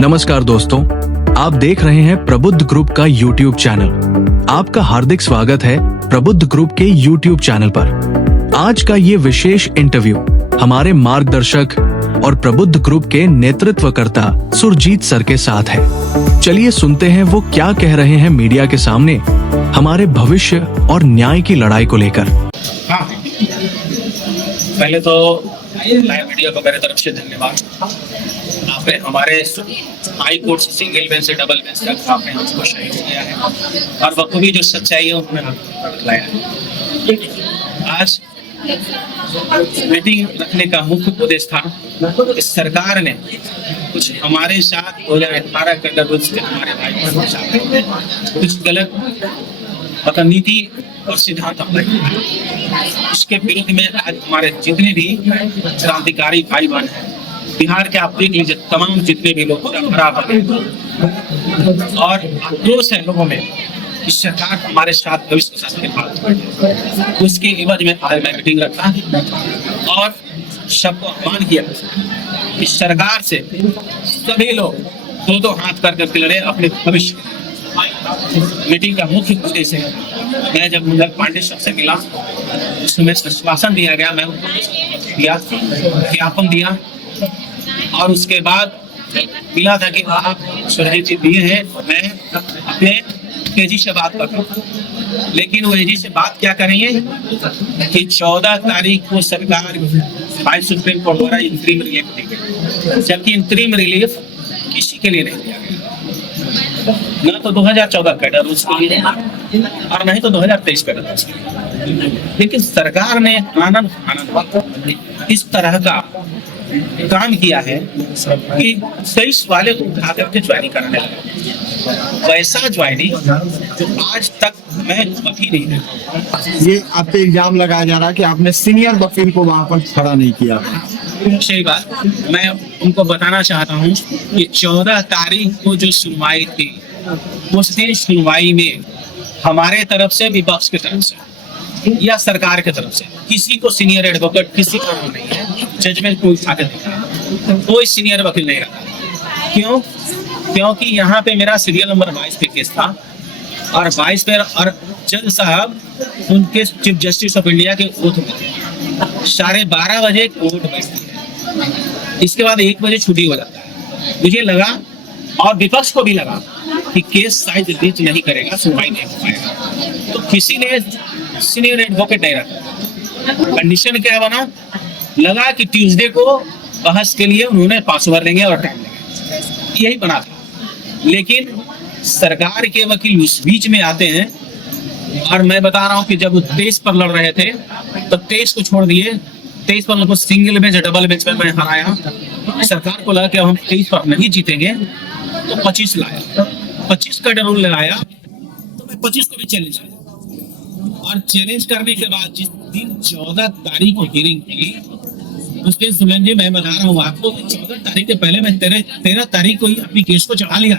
नमस्कार दोस्तों, आप देख रहे हैं प्रबुद्ध ग्रुप का यूट्यूब चैनल। आपका हार्दिक स्वागत है प्रबुद्ध ग्रुप के यूट्यूब चैनल पर। आज का ये विशेष इंटरव्यू हमारे मार्गदर्शक और प्रबुद्ध ग्रुप के नेतृत्वकर्ता सुरजीत सर के साथ है। चलिए सुनते हैं वो क्या कह रहे हैं मीडिया के सामने हमारे भविष्य और न्याय की लड़ाई को लेकर। हाँ, पहले तो लाइव मीडिया को मेरे तरफ से धन्यवाद। आपने हमारे हाई कोर्ट से सिंगल बेंच से डबल बेंच तक आपने हमको शहीद किया है और बखूबी जो सच्चाई है उन्होंने दिखलाया है। आज मीटिंग रखने का मुख्य उद्देश्य था कि सरकार ने कुछ हमारे साथ 2018 के अंदर हमारे भाई के साथ कुछ गलत नीति और सिद्धांत अपनाए। इसके विरुद्ध में आज हमारे जितने भी क्रांतिकारी भाई बहन हैं बिहार के, आप देख लीजिए तमाम जितने भी लोग बराबर और आक्रोश है लोगों में कि सरकार हमारे साथ भविष्य के साथ निभाती। उसके एवज में आज मैं मीटिंग रखा और सबको आह्वान किया कि सरकार से सभी लोग दो हाथ करके लड़े अपने भविष्य। मीटिंग का मुख्य उद्देश्य है, मैं जब मंगल पांडे साहब से मिला उसमें आश्वासन दिया गया, मैं उनको दिया ज्ञापन दिया और उसके बाद मिला था कि आप सुरजीत जी दिए हैं, मैं अपने तेजी से बात कर रहा हूँ। लेकिन वो तेजी से बात क्या करेंगे कि 14 तारीख को सरकार हाई सुप्रीम कोर्ट द्वारा इंतरिम रिलीफ दी गई, जबकि इंतरिम रिलीफ किसी के लिए नहीं दिया गया, ना तो 2014 कैडर उसके लिए और नहीं तो 2023 कैडर उसके लिए। लेकिन सरकार ने आनंद इस तरह का काम किया है कि 23 वाले को उठा करके ज्वाइनिंग कराने लगा। वैसा ज्वाइनिंग जो आज तक मैं कभी नहीं देखा। ये आप पे इल्जाम लगाया जा रहा है कि आपने सीनियर वकील को वहां पर खड़ा नहीं किया। सही बात, मैं उनको बताना चाहता हूँ कि 14 तारीख को जो सुनवाई थी उस दिन सुनवाई में हमारे तरफ से, विपक्ष की तरफ से या सरकार की तरफ से किसी को सीनियर एडवोकेट किसी का नहीं है, जजमेंट कोई उठा के नहीं, कोई सीनियर वकील नहीं रखा। क्यों? क्योंकि यहाँ पे मेरा सीरियल नंबर 22 पे केस था और 22 पे और जज साहब उनके चीफ जस्टिस ऑफ इंडिया के ओथ में थे। 12:30 बजे कोर्ट बैठती है, इसके बाद 1 बजे छुट्टी हो जाता है। मुझे लगा और विपक्ष को भी लगा कि केस शायद रीच नहीं करेगा, सुनवाई नहीं हो पाएगा, तो किसी ने सीनियर एडवोकेट नहीं रखा। कंडीशन क्या बना, लगा कि ट्यूसडे को बहस के लिए उन्होंने पासवर्ड देंगे और टाइम देंगे, यही बना था। लेकिन सरकार के वकील उस बीच में आते हैं और मैं बता रहा हूँ कि जब 23 पर लड़ रहे थे तो 23 को छोड़ दिए, 23 पर उनको सिंगल बेंच डबल बेंच पर मैं हराया। सरकार को लगा कि हम 23 पर नहीं जीतेंगे तो 25 लाया, 25 का रूल लगाया तो मैं 25 को भी चैलेंज किया और चैलेंज करने के बाद जिस दिन 14 तारीख को हियरिंग की उस दिन सुमन जी मैं बता रहा हूँ आपको 14 तारीख के पहले मैं 13 तारीख को ही अपनी केस को चढ़ा लिया,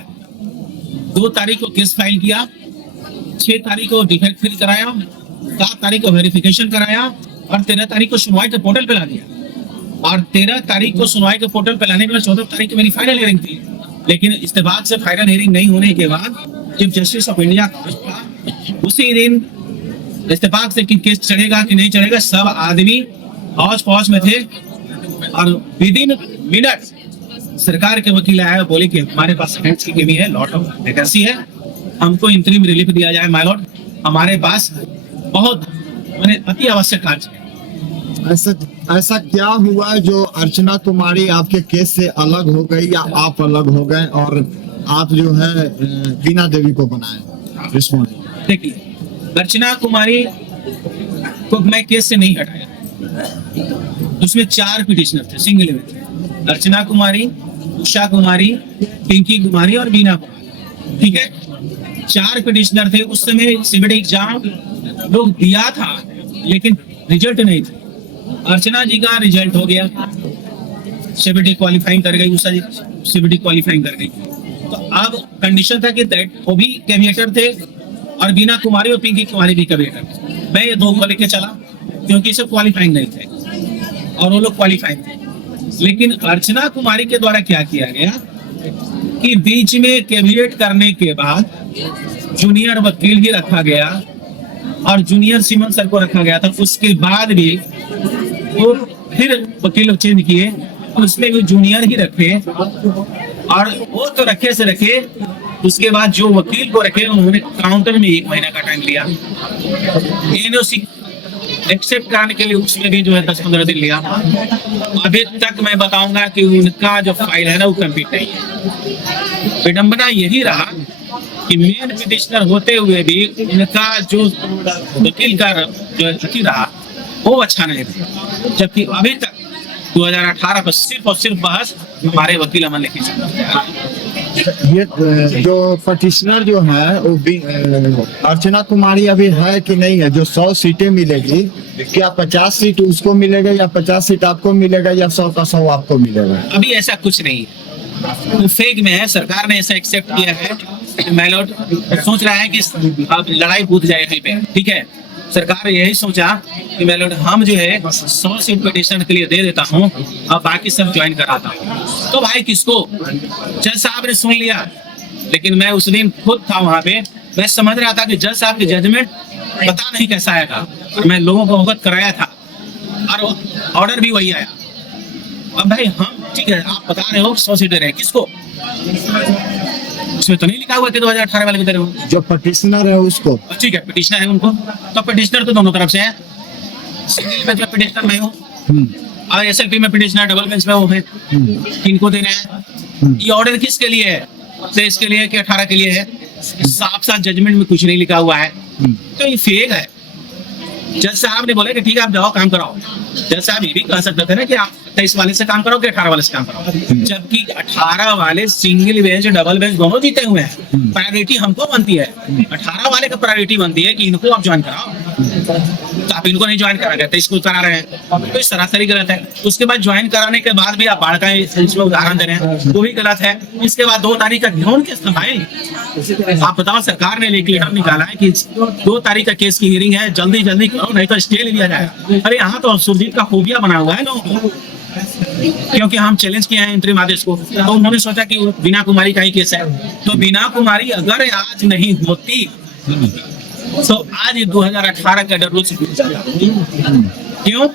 2 तारीख को केस फाइल किया, 6 तारीख को डिफेक्ट फिल कराया, 7 तारीख को वेरिफिकेशन कराया और 13 तारीख को सुनवाई के पोर्टल पे ला दिया और 13 तारीख को सुनवाई के पोर्टल पे लाने के बाद 14 तारीख को मेरी फाइनल हियरिंग थी। लेकिन इस्तेमाल से फाइनल हियरिंग नहीं होने के बाद चीफ जस्टिस ऑफ इंडिया उसी दिन इस्तेफाक से कि केस चढ़ेगा कि नहीं चढ़ेगा, सब आदमी हौज पौज में थे और विदिन मिनट सरकार के वकील आए बोले कि हमारे पास हैंड्स की कमी है, लॉट ऑफ वैकेंसी है, हमको इंतरिम रिलीफ दिया जाए माय लॉर्ड, हमारे पास बहुत अति आवश्यक कार्य है। ऐसा क्या हुआ जो अर्चना कुमारी आपके केस से अलग हो गई या आप अलग हो गए और आप जो है बीना देवी को बनाए? देखिए, अर्चना कुमारी को मैं केस से नहीं हटाया, उसमें 4 पिटिशनर थे सिंगल में, अर्चना कुमारी, उषा कुमारी, पिंकी कुमारी और बीना कुमारी, ठीक है। 4 पिटिशनर थे। उस समय सीबीटी एग्जाम लोग दिया था लेकिन रिजल्ट नहीं था। अर्चना जी का रिजल्ट हो गया, सीबीटी क्वालिफाइंग कर गई, उषा जी सीबीटी क्वालिफाइंग कर गई, तो अब कंडीशन था कि वो भी कैविएटर थे और बीना कुमारी और पिंकी कुमारी भी कैविएटर थे। मैं ये 2 को लेके चला क्योंकि सब क्वालिफाइंग नहीं थे और वो लोग क्वालिफाइंग थे। लेकिन अर्चना कुमारी के द्वारा क्या किया गया कि बीच में कैबिनेट करने के बाद जूनियर वकील भी रखा गया और जूनियर सिमन सर को रखा गया था। उसके बाद भी वो फिर वकील चेंज किए, उसमें भी जूनियर ही रखे और वो तो रखे से रखे। उसके बाद जो वकील को रखे उन्होंने काउंटर में 1 महीना का टाइम लिया। एनओसी एक्सेप्ट कराने के लिए उसमें भी जो है 10-15 दिन लिया। अभी तक मैं बताऊंगा कि उनका जो फाइल है ना वो कंप्लीट नहीं है। विडंबना यही रहा कि मेन पिटिशनर होते हुए भी उनका जो वकील का जो स्थिति रहा वो अच्छा नहीं था, जबकि अभी तक 2018 पर सिर्फ और सिर्फ बहस हमारे वकील अमन लेके चल रहे हैं। ये जो पटिशनर जो है वो अर्चना कुमारी अभी है कि नहीं है? जो 100 सीटें मिलेगी, क्या 50 सीट उसको मिलेगा या 50 सीट आपको मिलेगा या 100 का 100 आपको मिलेगा? अभी ऐसा कुछ नहीं है, वो फेक में है। सरकार ने ऐसा एक्सेप्ट किया है। मैलोड सोच रहा है कि अब लड़ाई कूद जाए कहीं पे, ठीक है। सरकार यही सोचा कि मैलोड हम जो है 100 सीट पिटिशन के लिए दे देता हूँ और बाकी सब ज्वाइन कराता हूँ। तो भाई किसको? जज साहब ने सुन लिया, लेकिन मैं उस दिन खुद था वहां पे। मैं समझ रहा था कि जज साहब की जजमेंट पता नहीं कैसा आएगा, और मैं लोगों को अवगत कराया था और ऑर्डर भी वही आया। अब भाई हम ठीक है, आप बता रहे हो 100 सीटें रहे, किसको? उसमें तो नहीं लिखा हुआ कि 2018 वाले को दे रहे हो। जो पटिशनर है उसको, ठीक है, पिटिशनर है उनको, तो पिटिशनर तो दोनों तरफ से है। सिंगल बेंच में पिटिशनर मैं हूँ और एसएलपी में पिटिशनर डबल बेंच में वो है। किनको दे रहे हैं? ये ऑर्डर किसके लिए है? 23 के लिए कि 18 के लिए है? साफ साफ जजमेंट में कुछ नहीं लिखा हुआ है, तो ये फेक है। जज साहब ने बोला कि ठीक है आप जाओ काम कराओ। जज साहब ये भी कह सकते थे ना कि आप 23 वाले से काम करो कि 18 वाले से काम करो, जबकि 18 वाले सिंगल बेंच डबल बेंच दोनों जीते हुए हैं। प्रायोरिटी हमको बनती है, 18 वाले का प्रायोरिटी बनती है कि इनको आप ज्वाइन कराओ। तो आप इनको नहीं ज्वाइन करा रहे, 23 को करा रहे हैं, तो सरासरी गलत है। उसके बाद ज्वाइन कराने के बाद भी आप बाढ़ का इसमें उदाहरण दे रहे हैं, वो भी गलत है। इसके बाद 2 तारीख का घेउन केस था भाई। आप बताओ, सरकार ने एक लेटर निकाला है कि 2 तारीख का केस की हियरिंग है, जल्दी जल्दी करो नहीं तो स्टे ले लिया जाएगा। अरे यहाँ तो सुरजीत का फोबिया बना हुआ है लोगों को, क्योंकि हम चैलेंज किए हैं इंतरिम आदेश को, तो उन्होंने सोचा कि बीना कुमारी का ही केस है। तो बीना कुमारी अगर आज नहीं होती तो आज 2018 का डर से क्यों?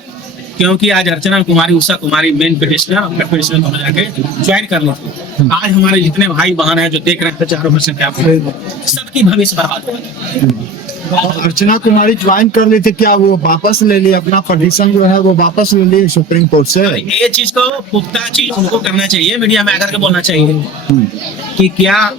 क्योंकि आज अर्चना कुमारी, उषा कुमारी मेन पिटिशनर को जाके ज्वाइन कर लेते। आज हमारे जितने भाई बहन हैं जो देख रहे हैं 4% क्या सबकी भविष्य बर्बाद हो। अर्चना कुमारी ज्वाइन कर ली थी, क्या वो वापस ले ली अपना पिटीशन जो है वो वापस ले ली सुप्रीम कोर्ट से? ये चीज को पुख्ता चीज उनको करना चाहिए, मीडिया में आकर के बोलना चाहिए कि क्या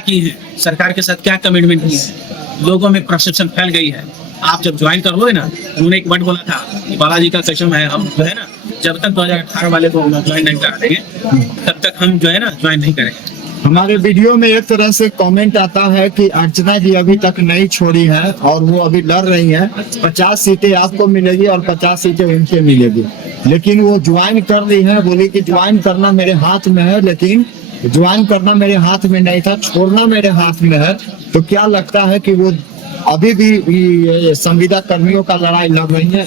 की है सरकार के साथ, क्या कमिटमेंट की है। लोगों में परसेप्शन फैल गई है। आप जब ज्वाइन कर लो ना, उन्होंने एक वर्ड बोला था कि बालाजी का कसम है, हम जो है ना जब तक 2018 वाले को ज्वाइन नहीं करा देंगे तब तक हम जो है ना ज्वाइन नहीं करेंगे। हमारे वीडियो में एक तरह से कमेंट आता है कि अर्चना जी अभी तक नहीं छोड़ी है और वो अभी लड़ रही हैं। 50 सीटें आपको मिलेगी और 50 सीटें उनके मिलेगी, लेकिन वो ज्वाइन कर ली है। बोली कि ज्वाइन करना मेरे हाथ में है, लेकिन ज्वाइन करना मेरे हाथ में नहीं था, छोड़ना मेरे हाथ में है। तो क्या लगता है कि वो अभी भी संविदा कर्मियों का लड़ाई लड़ रही है?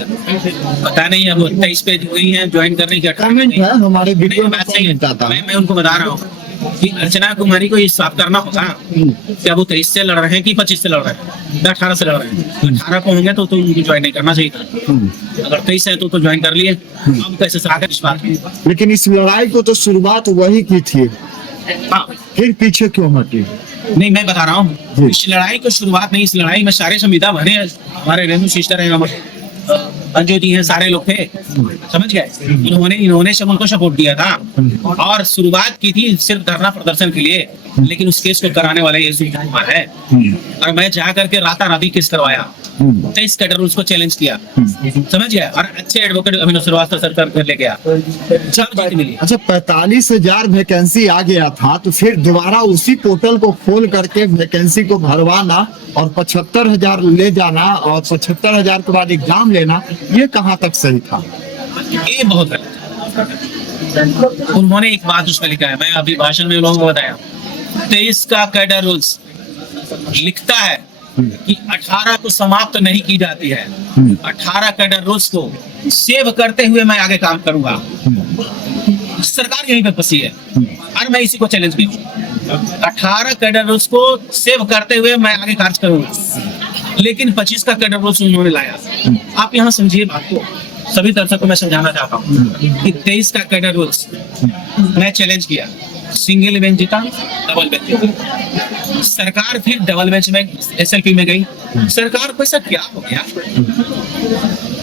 पता नहीं, अब 23 पे गई है ज्वाइन करने की। कमेंट है हमारे वीडियो में, बात सही है। मैं उनको बता रहा हूँ कि अर्चना कुमारी को ये साफ करना होगा क्या वो 23 से लड़ रहे हैं कि 25 से लड़ रहे हैं, 18 से लड़ रहे हैं। 18 को होंगे तो उनको ज्वाइन नहीं करना चाहिए था। अगर 23 है तो ज्वाइन कर लिए। अब कैसे सराहते इस बात में? लेकिन इस लड़ाई को तो शुरुआत वही की थी, फिर पीछे क्यों हटी? नहीं, मैं बता रहा हूँ इस लड़ाई को शुरुआत नहीं, इस लड़ाई में सारे संविदा भरे हैं। हमारे रेणु सिस्टर है, अंजू जी हैं, सारे लोग थे, समझ गए। इन्होंने सब उनको सपोर्ट दिया था और शुरुआत की थी सिर्फ धरना प्रदर्शन के लिए, लेकिन उस केस को कराने वाला ये सुनीता कुमार है। और मैं जा करके राताराती केस करवाया, 23 कैडर उसको चैलेंज किया, समझ गया। और अच्छे एडवोकेट अभिनव श्रीवास्तव सरकार कर ले गया, जब जीत मिली। अच्छा, 45,000 वैकेंसी आ गया था, तो फिर दोबारा उसी पोर्टल को खोल करके वैकेंसी को भरवाना और 75,000 ले जाना और 75,000 के बाद एग्जाम लेना, ये कहाँ तक सही था? ये बहुत गलत। उन्होंने एक बात उसमें लिखा है, मैं अभी भाषण में लोगों को बताया, 23 का कैडर रूल्स लिखता है कि 18 को समाप्त नहीं की जाती है। 18 कैडर रूल्स को सेव करते हुए मैं आगे काम करूंगा। सरकार यहीं पे फंसी है और मैं इसी को चैलेंज किया हूँ। 18 कैडर रूल्स को सेव करते हुए मैं आगे कार्य करूंगा, लेकिन 25 का कैडर रूल्स उन्होंने लाया। आप यहाँ समझिए बात को, सभी दर्शकों को मैं समझाना चाहता हूँ कि 23 का कैडर रूल्स मैं चैलेंज किया, सिंगल बेंच जीता, डबल बेंच जीता। सरकार फिर डबल बेंच में एसएलपी में गई। सरकार को ऐसा क्या हो गया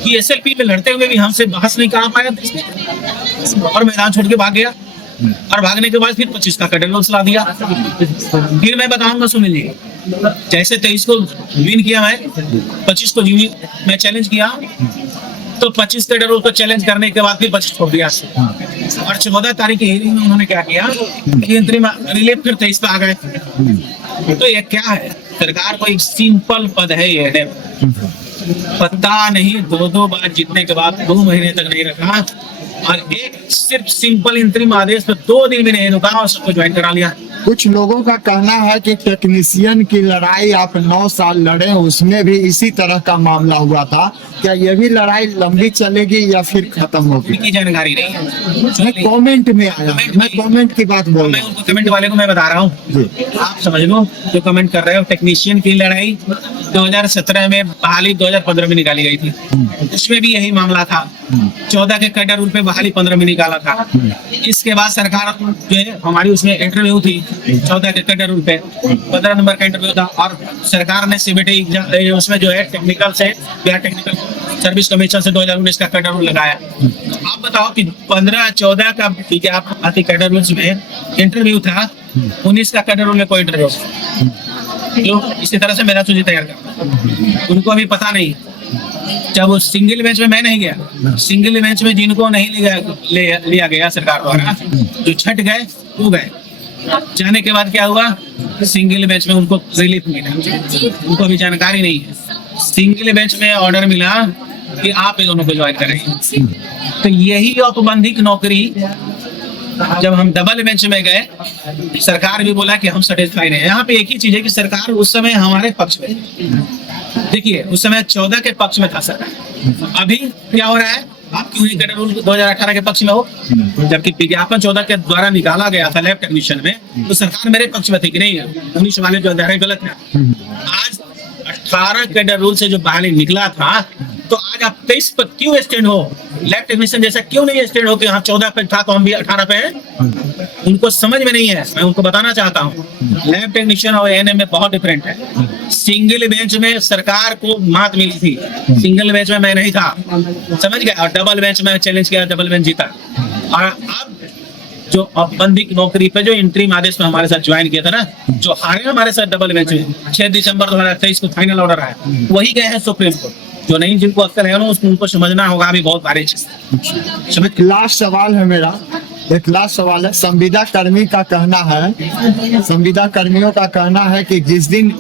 कि एसएलपी में लड़ते हुए भी हमसे बहस नहीं करा पाया और मैदान छोड़ के भाग गया, और भागने के बाद फिर 25 का कैडर रूल्स ला दिया। फिर मैं बताऊंगा, सुन लीजिए, जैसे 23 को विन किया मैं, 25 को मैं चैलेंज किया, तो 25 कैडर रूल को चैलेंज करने के बाद फिर 25 छोड़ दिया। और 14 तारीख की हियरिंग में उन्होंने क्या किया कि इंतरिम रिलीफ फिर 23 पे आ गए। तो ये क्या है? सरकार को एक सिंपल पद है, ये पता नहीं 2 बार जीतने के बाद 2 महीने तक नहीं रखा, और एक सिर्फ सिंपल इंतरिम आदेश पे 2 दिन भी नहीं रुका और सबको ज्वाइन करा लिया। कुछ लोगों का कहना है कि टेक्नीशियन की लड़ाई आप 9 साल लड़े, उसमें भी इसी तरह का मामला हुआ था। क्या यह भी लड़ाई लंबी चलेगी या फिर खत्म होगी? की जानकारी नहीं है। मैं कमेंट में आया, मैं कमेंट की बात बोल मैं रहा हूँ। उनको कमेंट वाले को मैं बता रहा हूँ, आप समझ लो जो कमेंट कर रहे हो। टेक्नीशियन की लड़ाई 2017 में बहाली 2015 में निकाली गई थी, उसमें भी यही मामला था। 14 के कैडर रूल पे बहाली 15 में निकाला था। इसके बाद सरकार जो है हमारी उसमें इंटरव्यू थी 14 के कैडर रूल पे, 15 नंबर का इंटरव्यू था, और सरकार ने सीबीटी उसमें जो है टेक्निकल से बिहार टेक्निकल सर्विस कमीशन से 2019 का कैडर रूल लगाया। आप बताओ कि 15-14 का विज्ञापन कैडर रूल्स में इंटरव्यू था, 19 का कैडर रूल में कोई इंटरव्यू जो इसी तरह से मेरा सूची तैयार करता, उनको अभी पता नहीं। जब वो सिंगल बेंच में मैं नहीं गया, सिंगल बेंच में जिनको नहीं लिया गया सरकार द्वारा, जो छट गए वो गए। जाने के बाद क्या हुआ, सिंगल बेंच में उनको रिलीफ मिला, उनको अभी जानकारी नहीं है। सिंगल बेंच में ऑर्डर मिला कि आप इन दोनों को ज्वाइन करेंगे। तो यही औपबंधिक नौकरी जब हम डबल बेंच में गए, सरकार भी बोला कि हम सेटिस्फाई नहीं है। यहाँ पे एक ही चीज है कि सरकार उस समय हमारे पक्ष में, देखिए उस समय 14 के पक्ष में था सरकार। अभी क्या हो रहा है, आप क्यों नहीं कैडर रूल 2018 के पक्ष में हो, जबकि विज्ञापन 14 के द्वारा निकाला गया था लैब टेक्नीशियन में, तो सरकार मेरे पक्ष में थी कि नहीं, 19 वाले जो अध्याय गलत है। आज 18 कैडर रूल से जो बहाली निकला था, तो आज आप 23 पर क्यों स्टैंड हो? लैब टेक्नीशियन जैसा क्यों नहीं स्टैंड हो कि हाँ 14 पे था तो हम भी 18 पे हैं? उनको समझ में नहीं है। मैं उनको बताना चाहता हूँ, लैब टेक्नीशियन और एएनएम में बहुत डिफरेंट है। सिंगल बेंच में सरकार को मात मिली थी, सिंगल बेंच में मैं नहीं था, समझ गया। और डबल बेंच में चैलेंज किया, डबल बेंच जीता। और अब जो औपबंधिक नौकरी पे जो इंटरिम आदेश में हमारे साथ ज्वाइन किया था ना, जो हारे हमारे साथ डबल बेंच में, 6 दिसंबर 2023 को फाइनल ऑर्डर आया, वही गए हैं सुप्रीम कोर्ट। जो नहीं, जिनको अक्सर है ना, उनको समझना होगा अभी बहुत भारी चीज। एक लास्ट सवाल है मेरा, एक लास्ट सवाल है। संविदा कर्मी का कहना है, संविदा कर्मियों का कहना है कि जिस दिन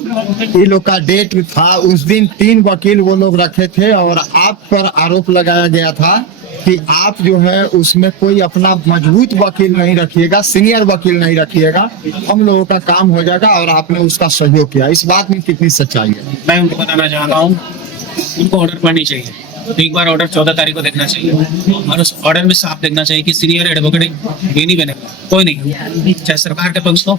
ये लोग का डेट था, उस दिन 3 वकील वो लोग रखे थे, और आप पर आरोप लगाया गया था कि आप जो है उसमें कोई अपना मजबूत वकील नहीं रखिएगा, सीनियर वकील नहीं रखिएगा, हम लोगों का काम हो जाएगा, और आपने उसका सहयोग किया। इस बात में कितनी सच्चाई है? मैं उनको बताना चाहता हूँ, उनको ऑर्डर पढ़नी चाहिए। एक बार ऑर्डर 14 तारीख को देखना चाहिए, और उस ऑर्डर में साफ देखना चाहिए कि सीनियर एडवोकेट ये नहीं बने, कोई नहीं, चाहे सरकार के पक्ष हो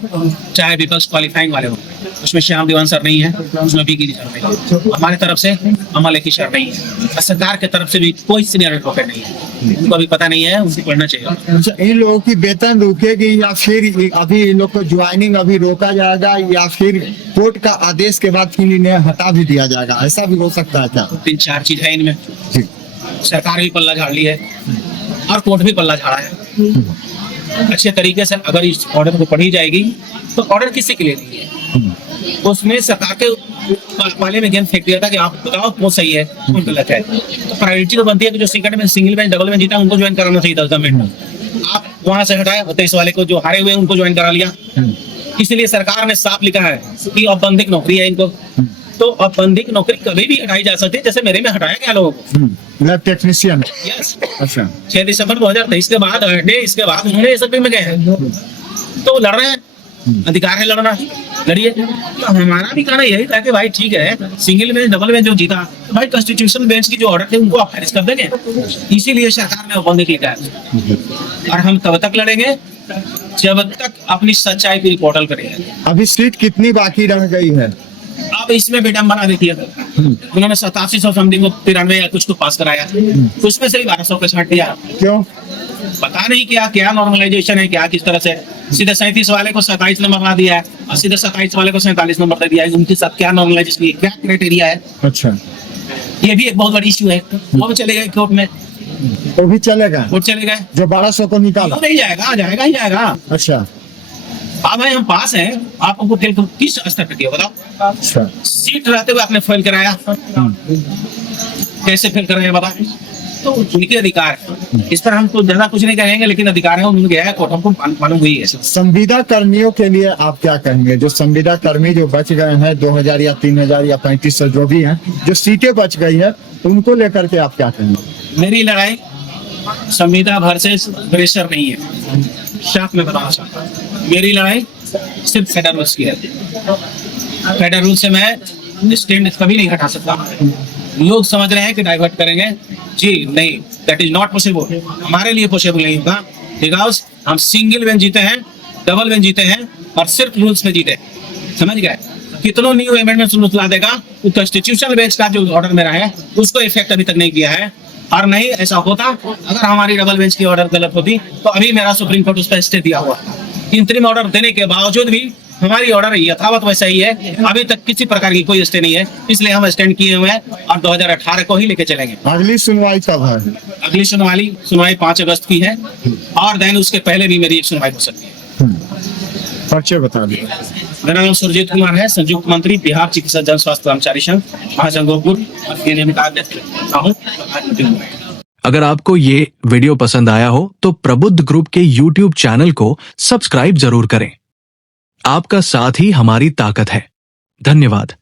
चाहे विपक्ष क्वालिफाइंग वाले हो। उसमें श्याम दीवान सर नहीं है, उसमें बीकी सर नहीं है, हमारे तरफ से अमल की सर नहीं है, और सरकार की तरफ से भी कोई सीनियर एडवोकेट नहीं है। उनको अभी पता नहीं है, उनको पढ़ना चाहिए। अच्छा, इन लोगों की वेतन रुकेगी या फिर अभी इन लोग को ज्वाइनिंग अभी रोका जाएगा, या फिर कोर्ट का आदेश के बाद फिर इन्हें हटा भी दिया जाएगा? ऐसा भी हो सकता है क्या? 3-4 चीज है इनमें। जी। सरकार भी पल्ला झाड़ ली है और कोर्ट भी पल्ला झाड़ा है। अच्छे तरीके से अगर इस ऑर्डर को पढ़ी जाएगी तो ऑर्डर किसी के लिए नहीं है। उसमें सरकार के पाले में गेंद फेंक दिया था कि आप बताओ कौन सही है कौन गलत है। तो प्रायोरिटी तो बनती है कि जो सेकंड में सिंगल बेंच डबल बेंच जीता उनको ज्वाइन कराना चाहिए 10 मिनट में। आप वहां से हटाए 23 वाले को, जो हारे हुए उनको ज्वाइन करा लिया। इसलिए सरकार ने साफ लिखा है कि औपबंधिक नौकरी है इनको, तो औपबंधिक नौकरी कभी भी हटाई जा सकती है, जैसे मेरे में हटाया गया लोगों को। Lab technician. यस। अच्छा। 6 दिसंबर 2023 के बाद हटे, इसके बाद उन्होंने एसएलपी में गए हैं, तो वो लड़ रहे हैं। अधिकार है लड़ना, लड़िए। तो हमारा भी कहना यही था कि भाई ठीक है, सिंगल बेंच डबल बेंच जो जीता, तो भाई कॉन्स्टिट्यूशनल बेंच की जो ऑर्डर थे उनको आप खारिज कर देंगे। इसीलिए सरकार ने बंद किया है। और हम तब तक लड़ेंगे जब तक अपनी सच्चाई की रिपोर्टल करेंगे। अभी सीट कितनी बाकी रह गई है? अब इसमें विडम्बना देखिए, उन्होंने 8700 समथिंग को 93 या कुछ को पास कराया, तो उसमें से ही 1200 को छांट दिया। क्यों? पता नहीं क्या नॉर्मलाइजेशन है, क्या किस तरह से सीधे 37 वाले को 27 नंबर ला दिया है और सीधे 27 वाले को 47 नंबर दे दिया है। उनके साथ क्या नॉर्मलाइजेशन की क्या क्राइटेरिया है? अच्छा, ये भी एक बहुत बड़ी इश्यू है। वो भी चले गए कोर्ट में, वो भी चलेगा? कोर्ट चले गए, जो 1200 को निकाला? नहीं जाएगा, जाएगा ही जाएगा। अच्छा, अब भाई हम पास हैं, आप हमको फेल किस स्तर पर किया बताओ? अच्छा, सीट रहते हुए आपने फेल कराया, कैसे फेल कराया बताओ? तो उनके अधिकार है, इस पर हम तो ज्यादा कुछ नहीं कहेंगे, लेकिन अधिकार है, उन्होंने गया है कोर्ट, हमको मालूम हुई है। संविदा कर्मियों के लिए आप क्या कहेंगे? जो संविदा कर्मी जो बच गए हैं 2000 या 3000 या 3500 जो भी हैं, जो सीटें बच गई है, उनको लेकर के आप क्या कहेंगे? मेरी लड़ाई संविदा भर से प्रेशर नहीं है, साफ में बताना चाहता हूँ। मेरी लड़ाई सिर्फ फेडरल रूल्स की है। फेडरल रूल से मैं स्टैंड कभी नहीं हटा सकता। लोग समझ रहे हैं कि डाइवर्ट करेंगे, जी नहीं, दैट इज नॉट पॉसिबल। हमारे लिए पॉसिबल नहीं होगा, बिकॉज हम सिंगल बेंच जीते हैं, डबल बेंच जीते हैं और सिर्फ रूल्स में जीते। समझ गए? कितनों न्यू अमेंडमेंट रूल्स ला देगा, तो कॉन्स्टिट्यूशनल बेंच का जो ऑर्डर मेरा है उसको इफेक्ट अभी तक नहीं किया है। और नहीं ऐसा होता, अगर हमारी डबल बेंच की ऑर्डर गलत होती तो अभी मेरा सुप्रीम कोर्ट उस पर स्टे दिया हुआ था। इंतरिम ऑर्डर देने के बावजूद भी हमारी ऑर्डर यथावत वैसा ही है, अभी तक किसी प्रकार की कोई स्टे नहीं है, इसलिए हम स्टैंड किए हुए हैं और 2018 को ही लेके चलेंगे। अगली सुनवाई कब है? अगली सुनवाई 5 अगस्त की है और देन उसके पहले भी मेरी एक सुनवाई हो सकती है। परिचय बता दीजिए। मेरा नाम सुरजीत कुमार है, संयुक्त मंत्री बिहार चिकित्सा जन स्वास्थ्य कर्मचारी संघ महाजंगोपुर और केंद्रीय का अध्यक्ष हूं। अगर आपको ये वीडियो पसंद आया हो तो प्रबुद्ध ग्रुप के YouTube चैनल को सब्सक्राइब जरूर करें। आपका साथ ही हमारी ताकत है। धन्यवाद।